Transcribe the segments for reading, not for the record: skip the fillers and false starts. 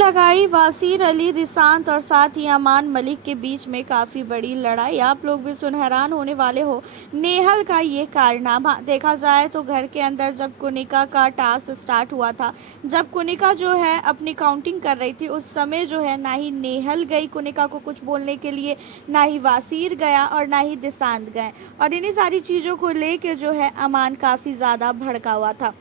लगाई वासीर अली दिसांत और साथ ही अमान मलिक के बीच में काफ़ी बड़ी लड़ाई। आप लोग भी सुन हैरान होने वाले हो नेहल का ये कारनामा। देखा जाए तो घर के अंदर जब कुनिका का टास्क स्टार्ट हुआ था, जब कुनिका जो है अपनी काउंटिंग कर रही थी, उस समय जो है ना ही नेहल गई कुनिका को कुछ बोलने के लिए, ना ही वासीर गया और ना ही दिसांत गए। और इन्हीं सारी चीज़ों को लेके जो है अमान काफ़ी ज़्यादा भड़का हुआ था।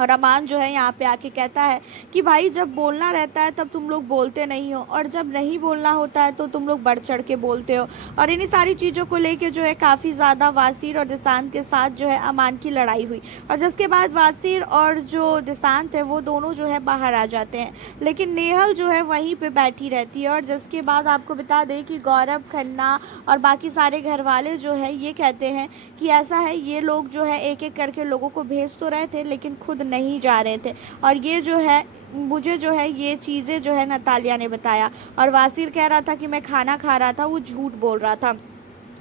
और अमान जो है यहाँ पे आके कहता है कि भाई जब बोलना रहता है तब तुम लोग बोलते नहीं हो, और जब नहीं बोलना होता है तो तुम लोग बढ़ चढ़ के बोलते हो। और इन्हीं सारी चीज़ों को लेके जो है काफ़ी ज़्यादा वासीर और दिसांत के साथ जो है अमान की लड़ाई हुई। और जिसके बाद वासीर और जो दिसांत है वो दोनों जो है बाहर आ जाते हैं, लेकिन नेहल जो है वहीं पे बैठी रहती है। और जिसके बाद आपको बता दें कि गौरव खन्ना और बाकी सारे घर वाले जो है ये कहते हैं कि ऐसा है, ये लोग जो है एक एक करके लोगों को भेज तो रहे थे लेकिन खुद नहीं जा रहे थे। और ये जो है मुझे जो है ये चीज़ें जो है नतालिया ने बताया। और वासीर कह रहा था कि मैं खाना खा रहा था, वो झूठ बोल रहा था।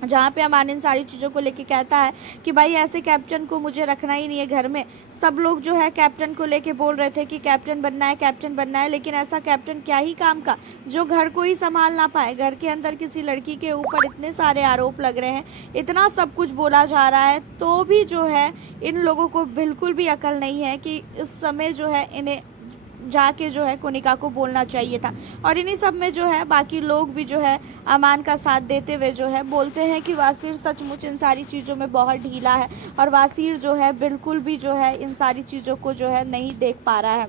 जहाँ पे अमान इन सारी चीज़ों को लेके कहता है कि भाई ऐसे कैप्टन को मुझे रखना ही नहीं है घर में। सब लोग जो है कैप्टन को लेके बोल रहे थे कि कैप्टन बनना है, कैप्टन बनना है, लेकिन ऐसा कैप्टन क्या ही काम का जो घर को ही संभाल ना पाए। घर के अंदर किसी लड़की के ऊपर इतने सारे आरोप लग रहे हैं, इतना सब कुछ बोला जा रहा है, तो भी जो है इन लोगों को बिल्कुल भी अकल नहीं है कि इस समय जो है इन्हें जाके जो है कुनिका को बोलना चाहिए था। और इन्हीं सब में जो है बाकी लोग भी जो है अमान का साथ देते हुए जो है बोलते हैं कि वासीर सचमुच इन सारी चीज़ों में बहुत ढीला है, और वासीर जो है बिल्कुल भी जो है इन सारी चीज़ों को जो है नहीं देख पा रहा है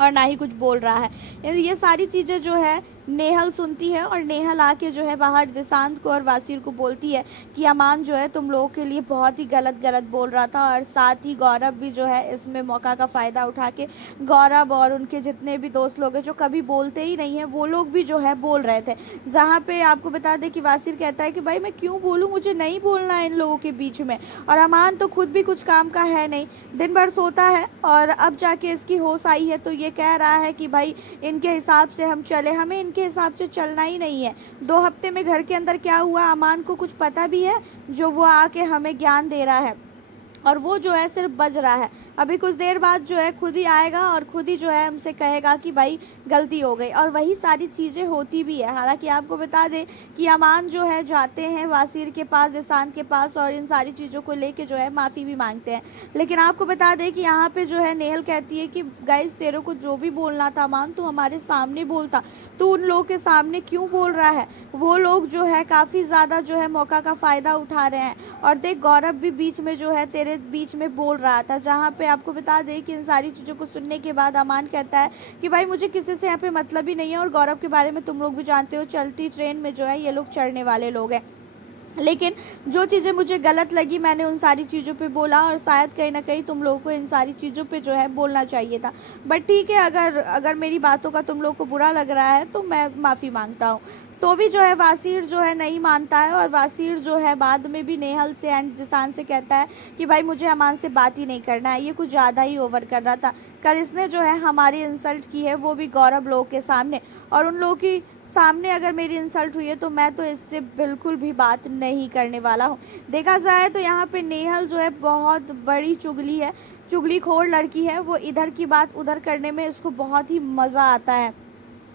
और ना ही कुछ बोल रहा है। ये सारी चीज़ें जो है नेहल सुनती है, और नेहल आके जो है बाहर दिसांत को और वासीर को बोलती है कि अमान जो है तुम लोगों के लिए बहुत ही गलत बोल रहा था। और साथ ही गौरव भी जो है इसमें मौका का फ़ायदा उठा के, गौरव और उनके जितने भी दोस्त लोग हैं जो कभी बोलते ही नहीं हैं, वो लोग भी जो है बोल रहे थे। जहाँ पे आपको बता दें कि वासीर कहता है कि भाई मैं क्यों बोलूँ, मुझे नहीं बोलना है इन लोगों के बीच में। और अमान तो खुद भी कुछ काम का है नहीं, दिन भर सोता है, और अब जाके इसकी होश आई है तो ये कह रहा है कि भाई इनके हिसाब से हम चले, हमें इनके हिसाब से चलना ही नहीं है। 2 हफ्ते में घर के अंदर क्या हुआ अमान को कुछ पता भी है, जो वो आके हमें ज्ञान दे रहा है, और वो जो है सिर्फ बज रहा है। अभी कुछ देर बाद जो है खुद ही आएगा और खुद ही जो है हमसे कहेगा कि भाई गलती हो गई, और वही सारी चीज़ें होती भी है। हालांकि आपको बता दें कि अमान जो है जाते हैं वासीर के पास, दिसांत के पास, और इन सारी चीज़ों को लेके जो है माफ़ी भी मांगते हैं। लेकिन आपको बता दें कि यहाँ पे जो है नेहल कहती है कि गाइस तेरे को जो भी बोलना था अमान, तू हमारे सामने बोलता, तू उन लोगों के सामने क्यों बोल रहा है। वो लोग जो है काफ़ी ज़्यादा जो है मौका का फ़ायदा उठा रहे हैं। और देख गौरव भी बीच में जो है तेरे बीच में बोल रहा था। जहाँ पे आपको बता दें कि इन सारी चीज़ों को सुनने के बाद अमान कहता है कि भाई मुझे किसी से यहाँ पे मतलब ही नहीं है, और गौरव के बारे में तुम लोग भी जानते हो, चलती ट्रेन में जो है ये लोग चढ़ने वाले लोग हैं। लेकिन जो चीज़ें मुझे गलत लगी मैंने उन सारी चीज़ों पे बोला, और शायद कहीं ना कहीं तुम लोगों को इन सारी चीज़ों पे जो है बोलना चाहिए था। बट ठीक है, अगर मेरी बातों का तुम लोगों को बुरा लग रहा है तो मैं माफ़ी मांगता हूँ। तो भी जो है वासीर जो है नहीं मानता है, और वासीर जो है बाद में भी नेहल से एंड जिसान से कहता है कि भाई मुझे अमान से बात ही नहीं करना है, ये कुछ ज़्यादा ही ओवर कर रहा था। कल इसने जो है हमारी इंसल्ट की है, वो भी गौरव लोग के सामने, और उन लोगों की सामने अगर मेरी इंसल्ट हुई है तो मैं तो इससे बिल्कुल भी बात नहीं करने वाला हूँ। देखा जाए तो यहाँ पे नेहल जो है बहुत बड़ी चुगली है, चुगलीखोर लड़की है। वो इधर की बात उधर करने में इसको बहुत ही मज़ा आता है।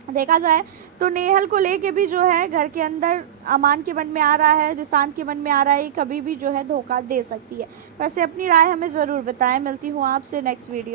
देखा जाए तो नेहल को लेके भी जो है घर के अंदर अमान के मन में आ रहा है, दिसांत के मन में आ रहा है, कभी भी जो है धोखा दे सकती है। वैसे अपनी राय हमें ज़रूर बताएं। मिलती हूँ आपसे नेक्स्ट वीडियो।